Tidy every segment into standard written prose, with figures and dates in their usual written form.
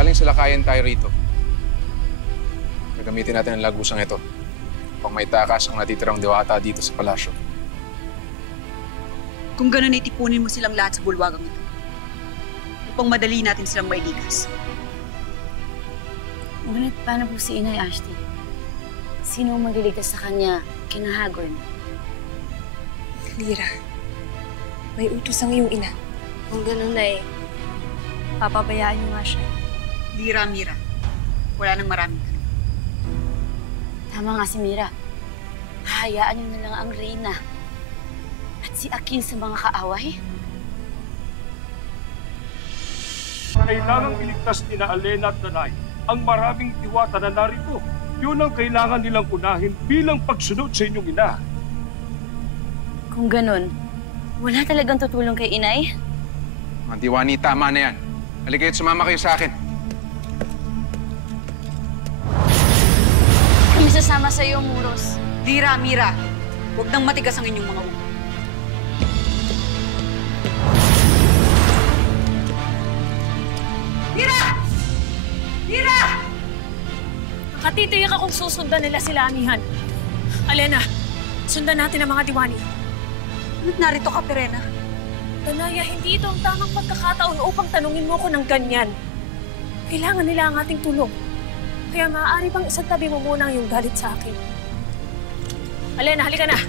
sakaling salakayan tayo rito, gagamitin natin ang lagusang ito upang may takas ang natitirang diwata dito sa palasyo. Kung ganun, itipunin mo silang lahat sa bulwagang ito upang madali natin silang mailikas. Ngunit paano po si Inay Ashti? Sino ang magliligtas sa kanya kinahagon? Lira, may utos ang iyong ina. Kung ganun na Papabayaan niyo nga siya. Lira, Mira, wala nang maraming tanong. Tama nga si Mira. Hahayaan niyo na lang ang Reyna at si Akin sa mga kaaway. Kailangang iligtas ni na Alena at Danay ang maraming diwata na narito. Yun ang kailangan nilang unahin bilang pagsunod sa inyong ina. Kung ganun, wala talagang tutulong kay Inay? Mga Diwani, tama na yan. Halika't sumama kayo sa akin. Kami sasama sa iyo, Muros. Lira, Mira, huwag nang matigas ang inyong mga ulo. Mira! Mira! Nakatitiyak akong susundan nila sila Amihan. Alena, sundan natin ang mga Diwani. Ba't narito ka, Perena? Danaya, hindi ito ang tamang pagkakataon upang tanungin mo ko ng ganyan. Kailangan nila ang ating tulong. Kaya maaari bang isagtabi mo muna ang iyong galit sa akin? Alena, halika na!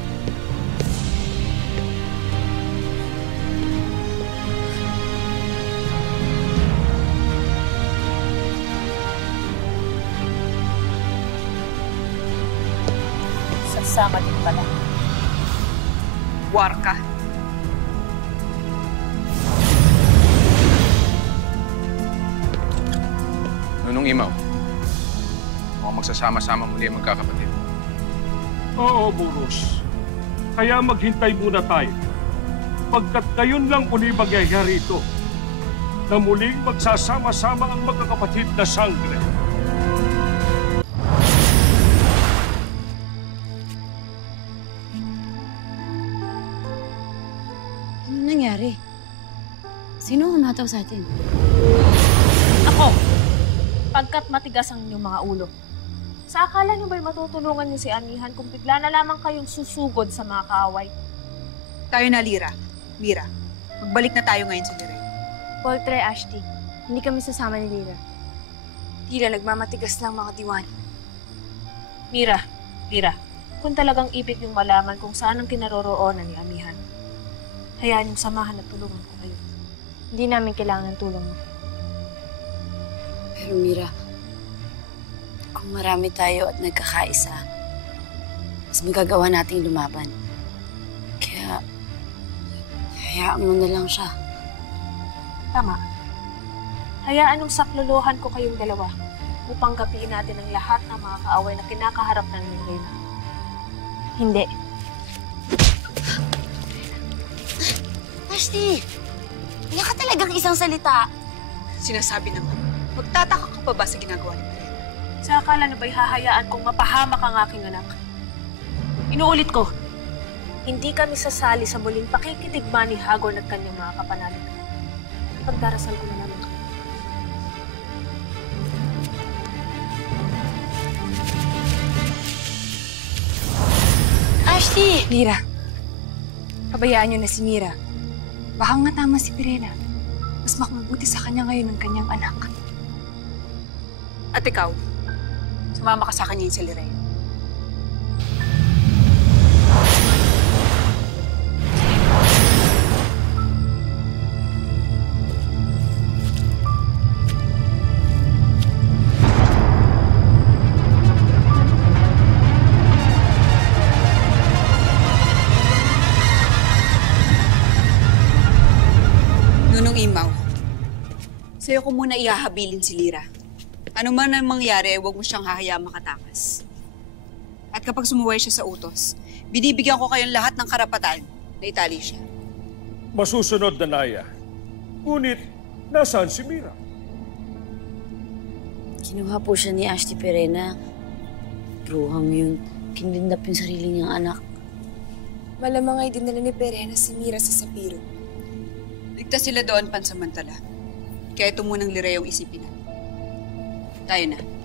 Sasama din pala. Warka. Nunong Imaw, mukhang magsasama-sama muli ang magkakapatid. Oo, Muros. Kaya maghintay muna tayo. Pagkat ngayon lang uli mangyayari ito, na muling magsasama-sama ang magkakapatid na sangre. Ano nangyari? Sino ang humataw sa atin? Ako! Pagkat matigas ang inyong mga ulo. Sa akala niyo ba'y matutulungan niyo si Amihan kung bigla na lamang kayong susugod sa mga kaaway? Tayo na, Lira. Mira, magbalik na tayo ngayon sa Lira. Poltre, Ashti. Hindi kami sasama ni Lira. Lira, nagmamatigas lang mga Diwani. Mira, kung talagang ibig niyong malaman kung saan ang kinaroroonan ni Amihan, hayaan niyong samahan at tulungan ko kayo. Hindi namin kailangan ng tulong mo. Pero Mira, kung marami tayo at nagkakaisa, mas magagawa nating lumaban. Kaya, hayaan mo na lang siya. Tama. Hayaan nung saklolohan ko kayong dalawa upang gapiin natin ang lahat ng mga kaaway na kinakaharap ng Reyna. Hindi. Ashti, wala ka talagang isang salita. Sinasabi naman, magtataka ka pa ba sa ginagawa ni Perena? Sa akala na ba'y hahayaan kong mapahamak ang aking anak? Inuulit ko, hindi kami sasali sa muling pakikitigma ni Hagor at kanyang mga kapanalig. Pagdarasal ko na naman kayo. Ashti! Mira, pabayaan niyo na si Mira. Baka nga tama si Perena. Mas mabuti sa kanya ngayon ang kanyang anak. At ikaw, sumama ka sa kanya sa Lira. Nunong Imaw, sa'yo ko muna ihahabilin si Lira. Ano man ang mangyari, huwag mo siyang hahayaang makatakas. At kapag sumuway siya sa utos, binibigyan ko kayong lahat ng karapatan na itali siya. Masusunod, Danaya. Ngunit, nasaan si Mira? Kinuha po siya ni Ashti Perena. Bruhang yun. Kinlindap yung sarili niyang anak. Malamang ay dinala ni Perena si Mira sa Sapiro. Ligtas sila doon pansamantala. Kaya ito munang Lira yung isipin natin. Tayo na.